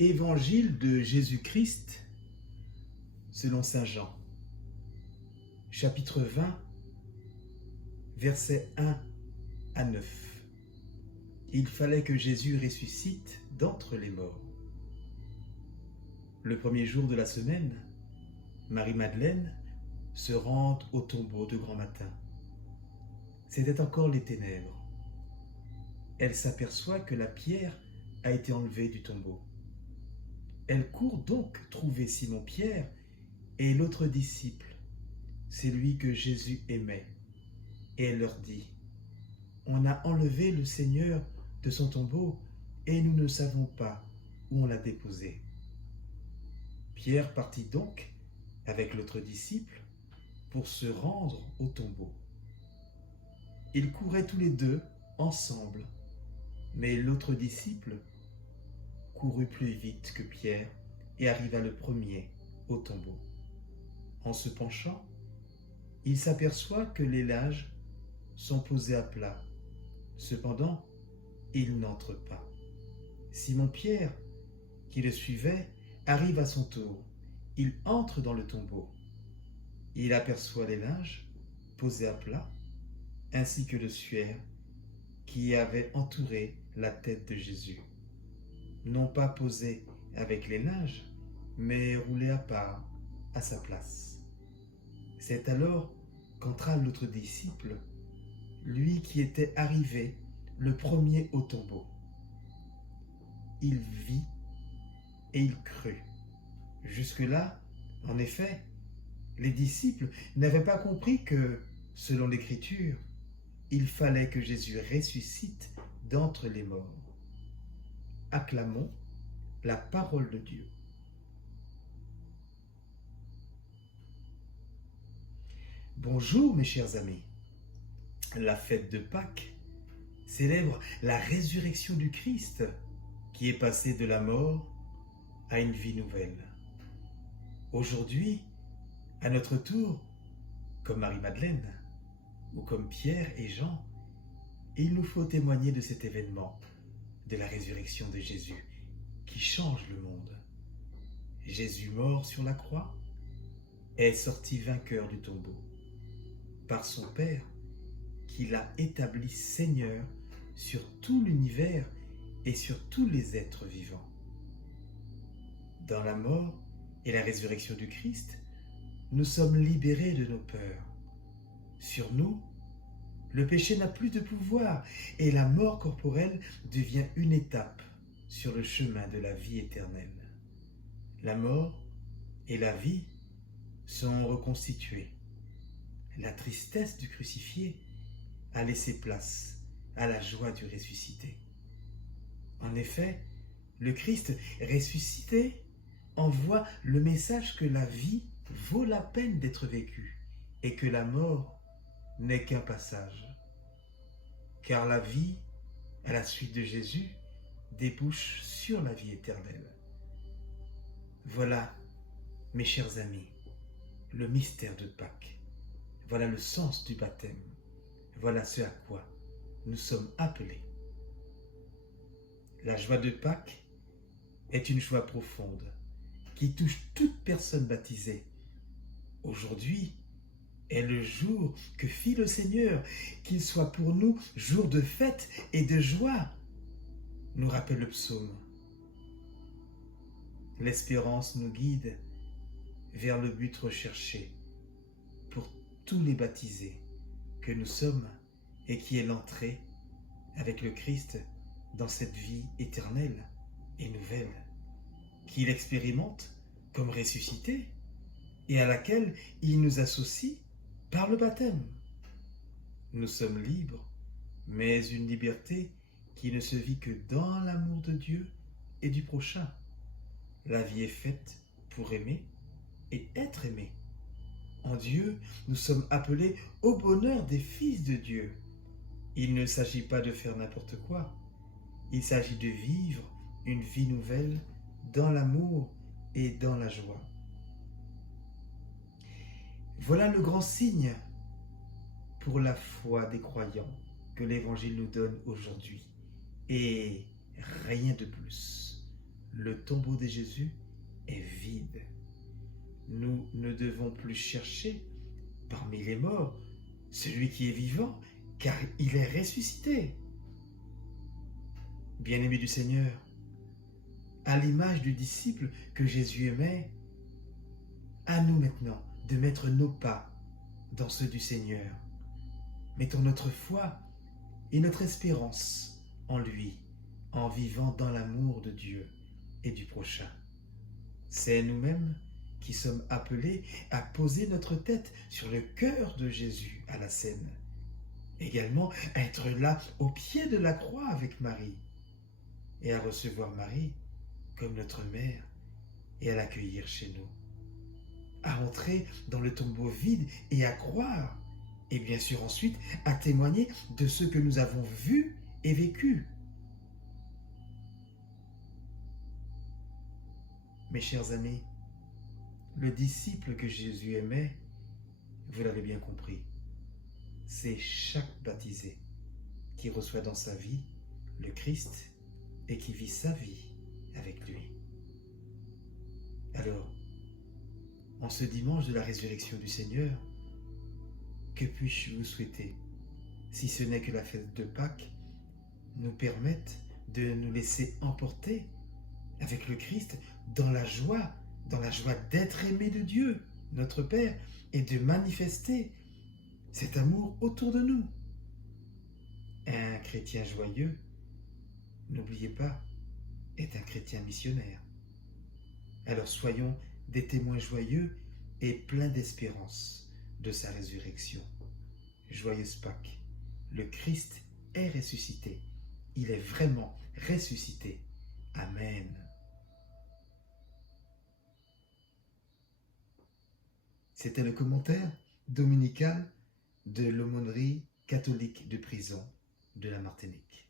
Évangile de Jésus-Christ selon saint Jean, chapitre 20, versets 1 à 9. Il fallait que Jésus ressuscite d'entre les morts. Le premier jour de la semaine, Marie-Madeleine se rend au tombeau de grand matin. C'était encore les ténèbres. Elle s'aperçoit que la pierre a été enlevée du tombeau. Elle court donc trouver Simon-Pierre et l'autre disciple, celui que Jésus aimait. Et elle leur dit, « On a enlevé le Seigneur de son tombeau et nous ne savons pas où on l'a déposé. » Pierre partit donc avec l'autre disciple pour se rendre au tombeau. Ils couraient tous les deux ensemble, mais l'autre disciple courut plus vite que Pierre et arriva le premier au tombeau. En se penchant, il s'aperçoit que les lages sont posés à plat. Cependant, il n'entre pas. Simon-Pierre, qui le suivait, arrive à son tour. Il entre dans le tombeau. Il aperçoit les linges posés à plat, ainsi que le suaire qui avait entouré la tête de Jésus. Non pas posé avec les linges, mais roulé à part, à sa place. C'est alors qu'entra l'autre disciple, lui qui était arrivé le premier au tombeau. Il vit et il crut. Jusque-là, en effet, les disciples n'avaient pas compris que, selon l'Écriture, il fallait que Jésus ressuscite d'entre les morts. Acclamons la parole de Dieu. Bonjour mes chers amis. La fête de Pâques célèbre la résurrection du Christ qui est passé de la mort à une vie nouvelle. Aujourd'hui, à notre tour, comme Marie-Madeleine ou comme Pierre et Jean, il nous faut témoigner de cet événement, de la résurrection de Jésus qui change le monde. Jésus mort sur la croix est sorti vainqueur du tombeau par son Père qui l'a établi Seigneur sur tout l'univers et sur tous les êtres vivants. Dans la mort et la résurrection du Christ, nous sommes libérés de nos peurs. Sur nous, le péché n'a plus de pouvoir et la mort corporelle devient une étape sur le chemin de la vie éternelle. La mort et la vie sont reconstituées. La tristesse du crucifié a laissé place à la joie du ressuscité. En effet, le Christ ressuscité envoie le message que la vie vaut la peine d'être vécue et que la mort n'est qu'un passage. Car la vie, à la suite de Jésus, débouche sur la vie éternelle. Voilà, mes chers amis, le mystère de Pâques. Voilà le sens du baptême. Voilà ce à quoi nous sommes appelés. La joie de Pâques est une joie profonde qui touche toute personne baptisée. Aujourd'hui est le jour que fit le Seigneur, qu'il soit pour nous jour de fête et de joie, nous rappelle le psaume. L'espérance nous guide vers le but recherché pour tous les baptisés que nous sommes et qui est l'entrée avec le Christ dans cette vie éternelle et nouvelle qu'il expérimente comme ressuscité et à laquelle il nous associe par le baptême. Nous sommes libres, mais une liberté qui ne se vit que dans l'amour de Dieu et du prochain. La vie est faite pour aimer et être aimé. En Dieu, nous sommes appelés au bonheur des fils de Dieu. Il ne s'agit pas de faire n'importe quoi. Il s'agit de vivre une vie nouvelle dans l'amour et dans la joie. Voilà le grand signe pour la foi des croyants que l'Évangile nous donne aujourd'hui. Et rien de plus. le tombeau de Jésus est vide. Nous ne devons plus chercher parmi les morts celui qui est vivant, car il est ressuscité. Bien-aimés du Seigneur, à l'image du disciple que Jésus aimait, à nous maintenant de mettre nos pas dans ceux du Seigneur. Mettons notre foi et notre espérance en lui, en vivant dans l'amour de Dieu et du prochain. C'est nous-mêmes qui sommes appelés à poser notre tête sur le cœur de Jésus à la scène. Également, à être là au pied de la croix avec Marie et à recevoir Marie comme notre mère et à l'accueillir chez nous. À entrer dans le tombeau vide et à croire, et bien sûr ensuite à témoigner de ce que nous avons vu et vécu. Mes chers amis, le disciple que Jésus aimait, vous l'avez bien compris, c'est chaque baptisé qui reçoit dans sa vie le Christ et qui vit sa vie avec lui. Alors, en ce dimanche de la résurrection du Seigneur, que puis-je vous souhaiter, si ce n'est que la fête de Pâques nous permette de nous laisser emporter avec le Christ dans la joie d'être aimé de Dieu, notre Père, et de manifester cet amour autour de nous. Un chrétien joyeux, n'oubliez pas, est un chrétien missionnaire. Alors soyons des témoins joyeux et pleins d'espérance de sa résurrection. Joyeuse Pâques, le Christ est ressuscité. Il est vraiment ressuscité. Amen. C'était le commentaire dominical de l'aumônerie catholique de prison de la Martinique.